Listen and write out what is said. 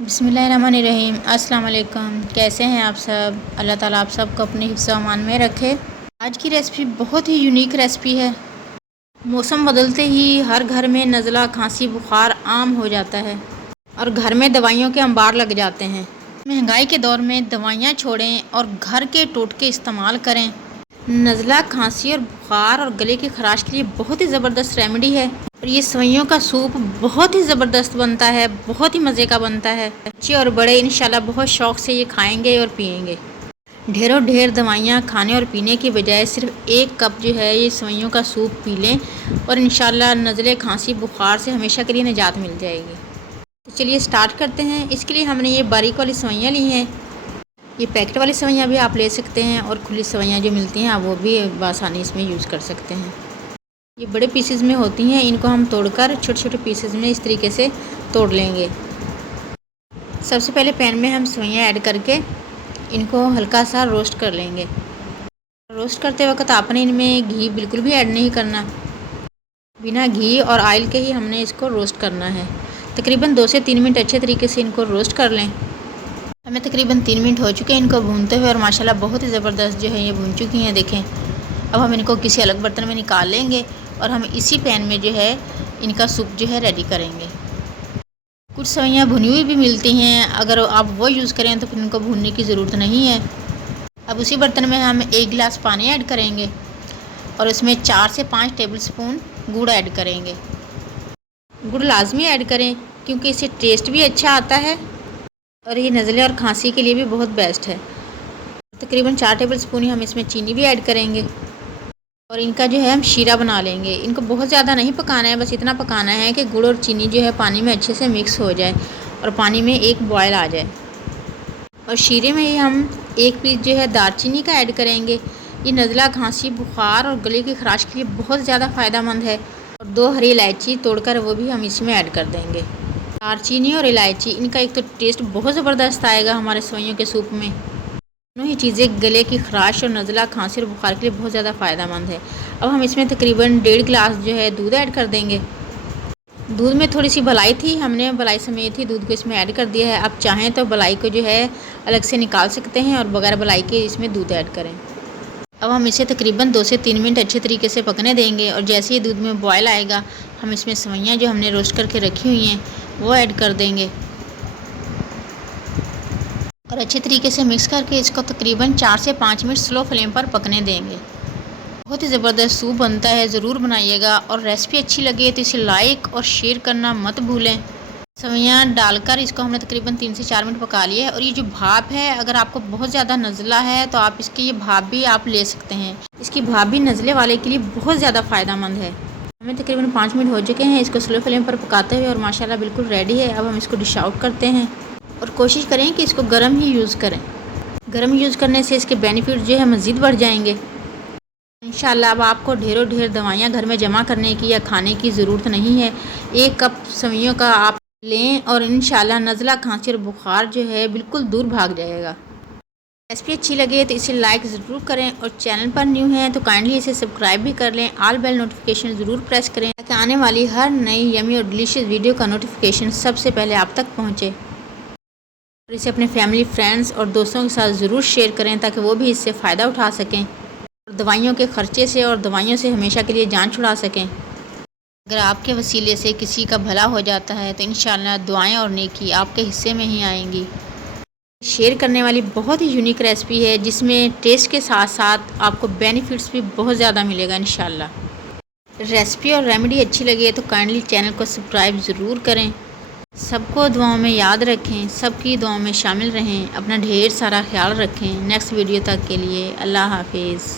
बिस्मिल्लाहिर्रहमानिर्रहीम। अस्सलाम वालेकुम। कैसे हैं आप सब? अल्लाह ताला आप सबको अपने हिफ्ज़ व अमान में रखे। आज की रेसिपी बहुत ही यूनिक रेसिपी है। मौसम बदलते ही हर घर में नज़ला, खांसी, बुखार आम हो जाता है और घर में दवाइयों के अंबार लग जाते हैं। महंगाई के दौर में दवाइयाँ छोड़ें और घर के टोटके इस्तेमाल करें। नज़ला, खांसी और बुखार और गले की खराश के लिए बहुत ही ज़बरदस्त रेमेडी है। और ये सेवइयों का सूप बहुत ही ज़बरदस्त बनता है, बहुत ही मज़े का बनता है। बच्चे और बड़े इंशाल्लाह बहुत शौक़ से ये खाएंगे और पिएंगे। ढेरों ढेर दवाइयाँ खाने और पीने की बजाय सिर्फ 1 कप जो है ये सेवइयों का सूप पी लें और इंशाल्लाह नज़ले, खांसी, बुखार से हमेशा के लिए निजात मिल जाएगी। तो चलिए स्टार्ट करते हैं। इसके लिए हमने ये बारीक वाली सेवइयाँ ली हैं। ये पैकेट वाली सेवइयाँ भी आप ले सकते हैं और खुली सेवइयाँ जो मिलती हैं आप वो भी आसानी इसमें यूज़ कर सकते हैं। ये बड़े पीसेस में होती हैं, इनको हम तोड़कर छोटे छोटे पीसेस में इस तरीके से तोड़ लेंगे। सबसे पहले पैन में हम सेवइयाँ ऐड करके इनको हल्का सा रोस्ट कर लेंगे। रोस्ट करते वक्त आपने इनमें घी बिल्कुल भी ऐड नहीं करना, बिना घी और ऑयल के ही हमने इसको रोस्ट करना है। तकरीबन 2 से 3 मिनट अच्छे तरीके से इनको रोस्ट कर लें। हमें तकरीबन 3 मिनट हो चुके हैं इनको भूनते हुए और माशाल्लाह बहुत ही ज़बरदस्त जो है ये भून चुकी हैं। देखें, अब हम इनको किसी अलग बर्तन में निकाल लेंगे और हम इसी पैन में जो है इनका सूप जो है रेडी करेंगे। कुछ सेवइयाँ भुनी हुई भी मिलती हैं, अगर आप वो यूज़ करें तो फिर इनको भूनने की ज़रूरत नहीं है। अब उसी बर्तन में हम 1 गिलास पानी ऐड करेंगे और उसमें 4 से 5 टेबलस्पून गुड़ ऐड करेंगे। गुड़ लाजमी ऐड करें क्योंकि इससे टेस्ट भी अच्छा आता है और ये नज़ले और खांसी के लिए भी बहुत बेस्ट है। तकरीबन 4 टेबलस्पून ही हम इसमें चीनी भी ऐड करेंगे और इनका जो है हम शीरा बना लेंगे। इनको बहुत ज़्यादा नहीं पकाना है, बस इतना पकाना है कि गुड़ और चीनी जो है पानी में अच्छे से मिक्स हो जाए और पानी में एक बॉयल आ जाए। और शीरे में ही हम 1 पीस जो है दालचीनी का ऐड करेंगे। ये नज़ला, खांसी, बुखार और गले की खराश के लिए बहुत ज़्यादा फ़ायदेमंद है। और 2 हरी इलायची तोड़कर वो भी हम इसमें ऐड कर देंगे। दालचीनी और इलायची इनका एक तो टेस्ट बहुत ज़बरदस्त आएगा हमारे सेवइयों के सूप में। दोनों ही चीज़ें गले की खराश और नज़ला, खांसी और बुखार के लिए बहुत ज़्यादा फ़ायदेमंद है। अब हम इसमें तकरीबन 1.5 गिलास जो है दूध ऐड कर देंगे। दूध में थोड़ी सी मलाई थी, हमने मलाई समेत ही दूध को इसमें ऐड कर दिया है। आप चाहें तो मलाई को जो है अलग से निकाल सकते हैं और बगैर मलाई के इसमें दूध ऐड करें। अब हम इसे तकरीबन 2 से 3 मिनट अच्छे तरीके से पकने देंगे और जैसे ही दूध में बॉयल आएगा हम इसमें सेवइयाँ जो हमने रोस्ट करके रखी हुई हैं वो ऐड कर देंगे और अच्छे तरीके से मिक्स करके इसको तकरीबन 4 से 5 मिनट स्लो फ्लेम पर पकने देंगे। बहुत ही ज़बरदस्त सूप बनता है, ज़रूर बनाइएगा। और रेसिपी अच्छी लगे तो इसे लाइक और शेयर करना मत भूलें। सेवइयाँ डालकर इसको हमने तकरीबन 3 से 4 मिनट पका लिया है। और ये जो भाप है, अगर आपको बहुत ज़्यादा नज़ला है तो आप इसकी ये भाप भी आप ले सकते हैं। इसकी भाप भी नज़ले वाले के लिए बहुत ज़्यादा फ़ायदेमंद है। हमें तकरीबन 5 मिनट हो चुके हैं इसको स्लो फ्लेम पर पकाते हुए और माशाल्लाह बिल्कुल रेडी है। अब हम इसको डिश आउट करते हैं और कोशिश करें कि इसको गर्म ही यूज़ करें। गर्म यूज़ करने से इसके बेनिफिट जो है मज़ीद बढ़ जाएंगे इंशाल्लाह। अब आपको ढेरों ढेर दवाइयाँ घर में जमा करने की या खाने की ज़रूरत नहीं है। 1 कप सेवइयों का आप लें और इंशाल्लाह नज़ला, खांसी और बुखार जो है बिल्कुल दूर भाग जाएगा। रेसिपी अच्छी लगे तो इसे लाइक ज़रूर करें और चैनल पर न्यू हैं तो काइंडली इसे सब्सक्राइब भी कर लें। ऑल बेल नोटिफिकेशन ज़रूर प्रेस करें ताकि आने वाली हर नई यमी और डिलीशियस वीडियो का नोटिफिकेशन सबसे पहले आप तक पहुँचे। और इसे अपने फैमिली, फ्रेंड्स और दोस्तों के साथ ज़रूर शेयर करें ताकि वो भी इससे फ़ायदा उठा सकें और दवाइयों के ख़र्चे से और दवाइयों से हमेशा के लिए जान छुड़ा सकें। अगर आपके वसीले से किसी का भला हो जाता है तो इंशाल्लाह दुआएं और नेकी आपके हिस्से में ही आएंगी। शेयर करने वाली बहुत ही यूनिक रेसिपी है जिसमें टेस्ट के साथ साथ आपको बेनिफिट्स भी बहुत ज़्यादा मिलेगा इंशाल्लाह। रेसिपी और रेमेडी अच्छी लगे तो काइंडली चैनल को सब्सक्राइब ज़रूर करें। सबको दुआओं में याद रखें, सबकी दुआओं में शामिल रहें। अपना ढेर सारा ख्याल रखें। नेक्स्ट वीडियो तक के लिए अल्लाह हाफिज़।